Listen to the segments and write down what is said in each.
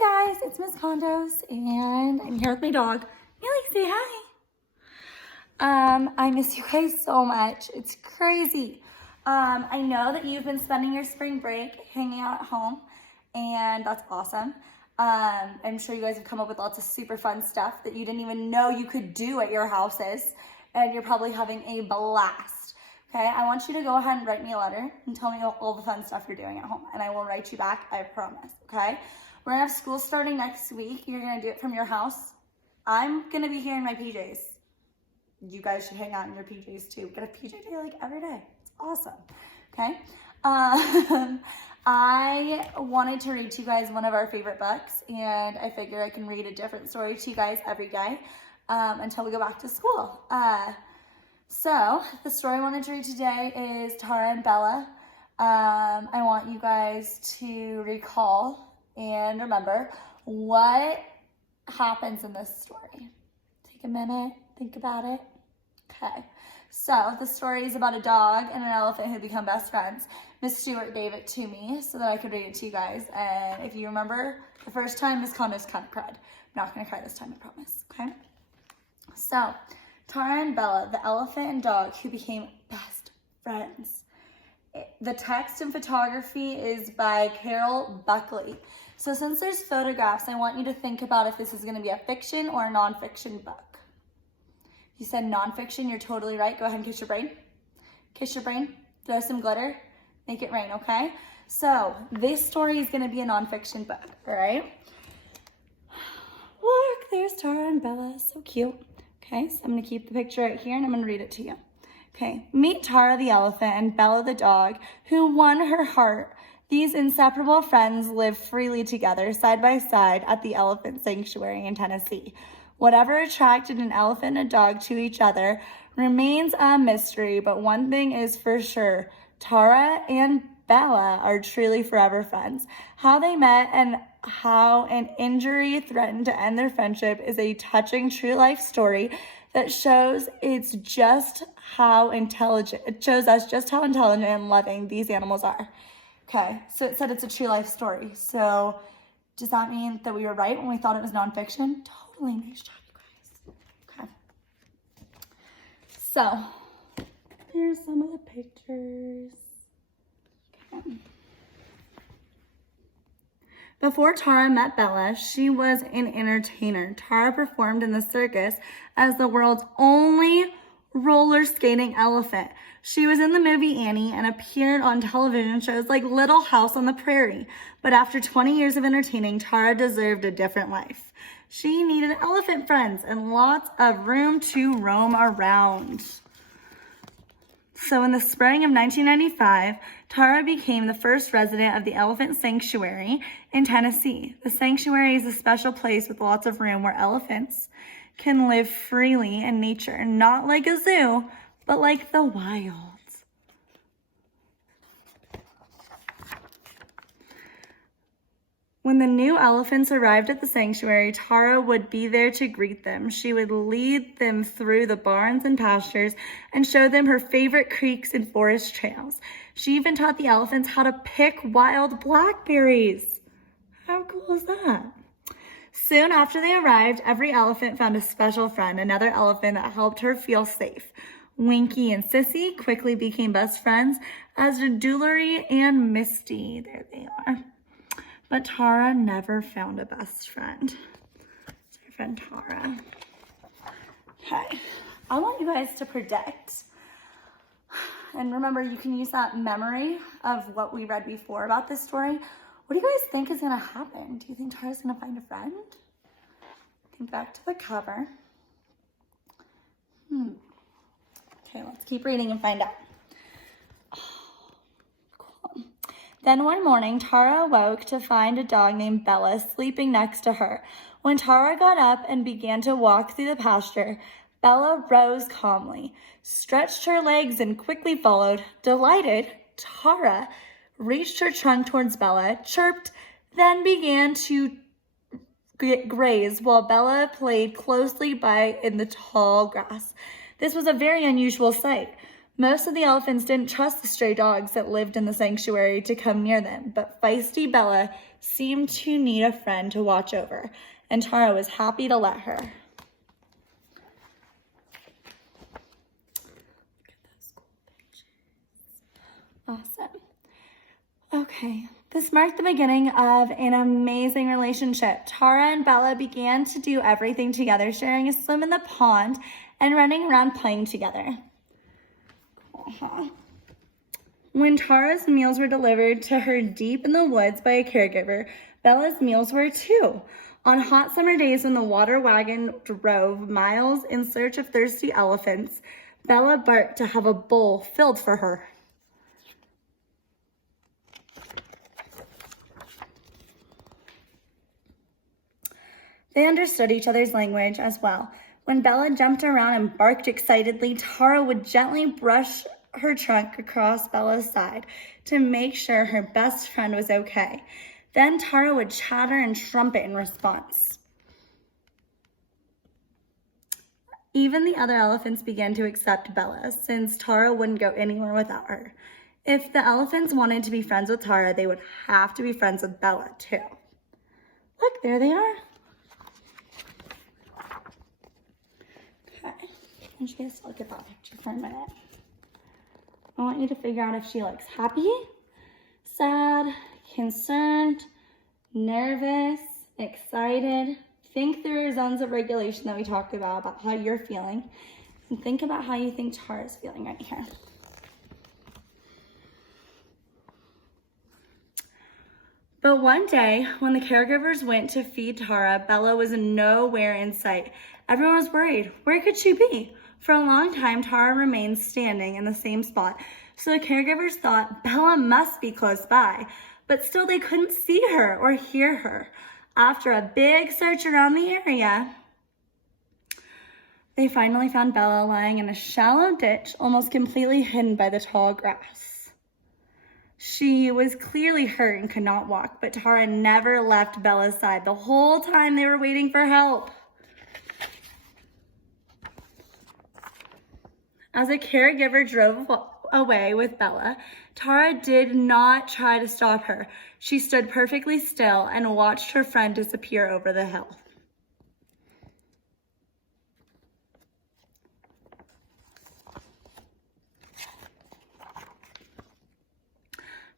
Hi guys, it's Miss Condos and I'm here with my dog. Millie, say hi. I miss you guys so much. It's crazy. I know that you've been spending your spring break hanging out at home and that's awesome. I'm sure you guys have come up with lots of super fun stuff that you didn't even know you could do at your houses and you're probably having a blast. Okay, I want you to go ahead and write me a letter and tell me all the fun stuff you're doing at home and I will write you back, I promise, okay? We're gonna have school starting next week. You're gonna do it from your house. I'm gonna be here in my PJs. You guys should hang out in your PJs too. Get a PJ day like every day. It's awesome, okay? I wanted to read to you guys one of our favorite books and I figure I can read a different story to you guys every day until we go back to school. So the story I wanted to read today is Tarra and Bella. I want you guys to recall and remember what happens in this story. Take a minute, think about it. Okay, so the story is about a dog and an elephant who become best friends. Miss Stewart gave it to me so that I could read it to you guys. And if you remember the first time, Miss Condos kind of cried. I'm not gonna cry this time, I promise, okay? So, Tarra and Bella, the elephant and dog who became best friends. The text and photography is by Buckley. So since there's photographs, I want you to think about if this is going to be a fiction or a nonfiction book. You said nonfiction, you're totally right. Go ahead and kiss your brain. Kiss your brain, throw some glitter, make it rain, okay? So this story is going to be a nonfiction book, all right? Look, there's Tarra and Bella, so cute. Okay, so I'm going to keep the picture right here and I'm going to read it to you. Okay, meet Tarra the elephant and Bella the dog, who won her heart. These inseparable friends live freely together, side by side, at the elephant sanctuary in Tennessee. Whatever attracted an elephant and a dog to each other remains a mystery, but one thing is for sure, Tarra and Bella are truly forever friends. How they met and how an injury threatened to end their friendship is a touching true life story that shows us just how intelligent and loving these animals are. Okay, so it said it's a true life story. So does that mean that we were right when we thought it was nonfiction? Totally, nice job, you guys. Okay. So here's some of the pictures. Okay. Before Tarra met Bella, she was an entertainer. Tarra performed in the circus as the world's only roller skating elephant. She was in the movie Annie and appeared on television shows like Little House on the Prairie. But after 20 years of entertaining, Tarra deserved a different life. She needed elephant friends and lots of room to roam around. So in the spring of 1995, Tarra became the first resident of the Elephant Sanctuary in Tennessee. The sanctuary is a special place with lots of room where elephants can live freely in nature, not like a zoo, but like the wild. When the new elephants arrived at the sanctuary, Tarra would be there to greet them. She would lead them through the barns and pastures and show them her favorite creeks and forest trails. She even taught the elephants how to pick wild blackberries. How cool is that? Soon after they arrived, every elephant found a special friend, another elephant that helped her feel safe. Winky and Sissy quickly became best friends, as did Doolery and Misty. There they are. But Tarra never found a best friend. It's our friend Tarra. Okay, I want you guys to predict. And remember, you can use that memory of what we read before about this story. What do you guys think is gonna happen? Do you think Tarra's gonna find a friend? Think back to the cover. Okay, let's keep reading and find out. Then one morning, Tarra awoke to find a dog named Bella sleeping next to her. When Tarra got up and began to walk through the pasture, Bella rose calmly, stretched her legs, and quickly followed. Delighted, Tarra reached her trunk towards Bella, chirped, then began to graze while Bella played closely by in the tall grass. This was a very unusual sight. Most of the elephants didn't trust the stray dogs that lived in the sanctuary to come near them, but feisty Bella seemed to need a friend to watch over, and Tarra was happy to let her. Awesome. Okay, this marked the beginning of an amazing relationship. Tarra and Bella began to do everything together, sharing a swim in the pond and running around playing together. When Tarra's meals were delivered to her deep in the woods by a caregiver, Bella's meals were too. On hot summer days when the water wagon drove miles in search of thirsty elephants, Bella barked to have a bowl filled for her. They understood each other's language as well. When Bella jumped around and barked excitedly, Tarra would gently brush her trunk across Bella's side to make sure her best friend was okay. Then Tarra would chatter and trumpet in response. Even the other elephants began to accept Bella, since Tarra wouldn't go anywhere without her. If the elephants wanted to be friends with Tarra, they would have to be friends with Bella too. Look, there they are. I just guess look at that picture for a minute. I want you to figure out if she looks happy, sad, concerned, nervous, excited. Think through zones of regulation that we talked about how you're feeling. And think about how you think Tarra is feeling right here. But one day, when the caregivers went to feed Tarra, Bella was nowhere in sight. Everyone was worried. Where could she be? For a long time, Tarra remained standing in the same spot, so the caregivers thought Bella must be close by, but still they couldn't see her or hear her. After a big search around the area, they finally found Bella lying in a shallow ditch, almost completely hidden by the tall grass. She was clearly hurt and could not walk, but Tarra never left Bella's side the whole time they were waiting for help. As the caregiver drove away with Bella, Tarra did not try to stop her. She stood perfectly still and watched her friend disappear over the hill.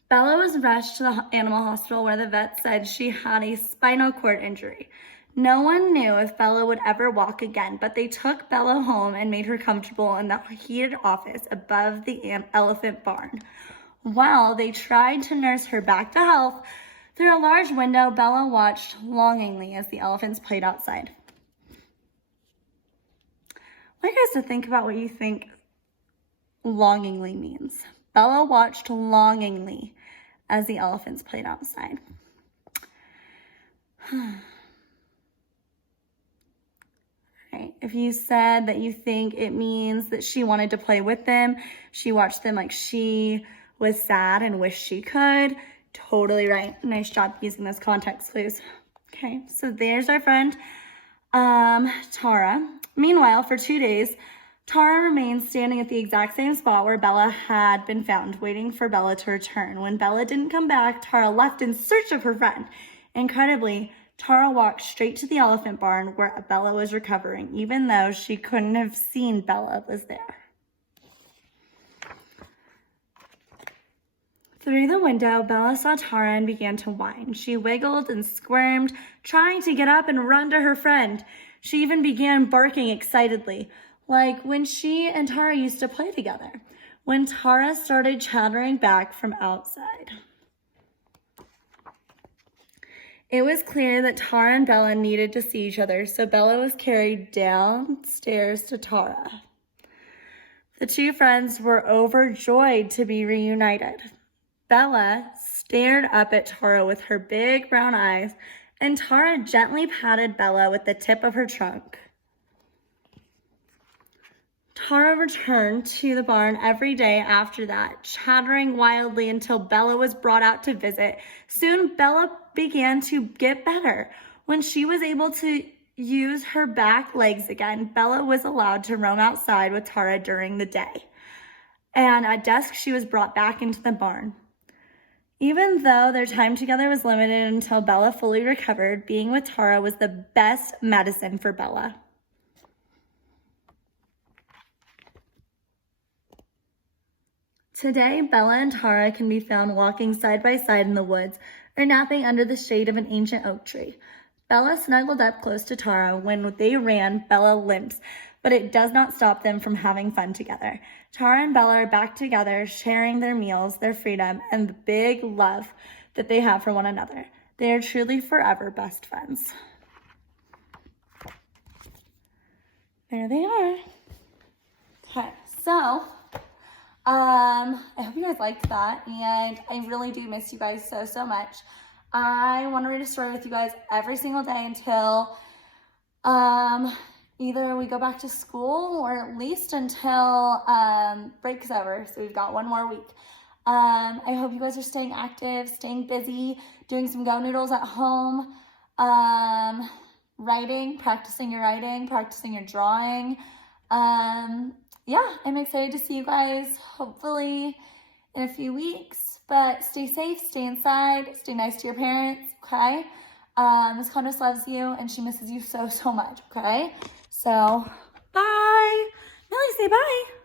Bella was rushed to the animal hospital where the vet said she had a spinal cord injury. No one knew if Bella would ever walk again, but they took Bella home and made her comfortable in the heated office above the elephant barn. While they tried to nurse her back to health, through a large window, Bella watched longingly as the elephants played outside. I want you guys to think about what you think longingly means. Bella watched longingly as the elephants played outside. Right. If you said that you think it means that she wanted to play with them, she watched them like she was sad and wished she could, totally right. Nice job using those context clues. Okay, so there's our friend, Tarra. Meanwhile, for 2 days, Tarra remained standing at the exact same spot where Bella had been found, waiting for Bella to return. When Bella didn't come back, Tarra left in search of her friend. Incredibly, Tarra walked straight to the elephant barn where Bella was recovering, even though she couldn't have seen Bella was there. Through the window, Bella saw Tarra and began to whine. She wiggled and squirmed, trying to get up and run to her friend. She even began barking excitedly, like when she and Tarra used to play together, when Tarra started chattering back from outside. It was clear that Tarra and Bella needed to see each other, so Bella was carried downstairs to Tarra. The two friends were overjoyed to be reunited. Bella stared up at Tarra with her big brown eyes, and Tarra gently patted Bella with the tip of her trunk. Tarra returned to the barn every day after that, chattering wildly until Bella was brought out to visit. Soon, Bella began to get better. When she was able to use her back legs again, Bella was allowed to roam outside with Tarra during the day. And at dusk, she was brought back into the barn. Even though their time together was limited until Bella fully recovered, being with Tarra was the best medicine for Bella. Today, Bella and Tarra can be found walking side by side in the woods or napping under the shade of an ancient oak tree. Bella snuggled up close to Tarra. When they ran, Bella limps, but it does not stop them from having fun together. Tarra and Bella are back together, sharing their meals, their freedom, and the big love that they have for one another. They are truly forever best friends. There they are. Okay, so I hope you guys liked that, and I really do miss you guys so much. I want to read a story with you guys every single day until either we go back to school or at least until break's over. So we've got one more week. I hope you guys are staying active, staying busy, doing some Go Noodles at home, practicing your drawing. Yeah, I'm excited to see you guys hopefully in a few weeks, but stay safe, stay inside, stay nice to your parents, okay? Miss Condos loves you and she misses you so much, okay? So, bye. Millie, say bye.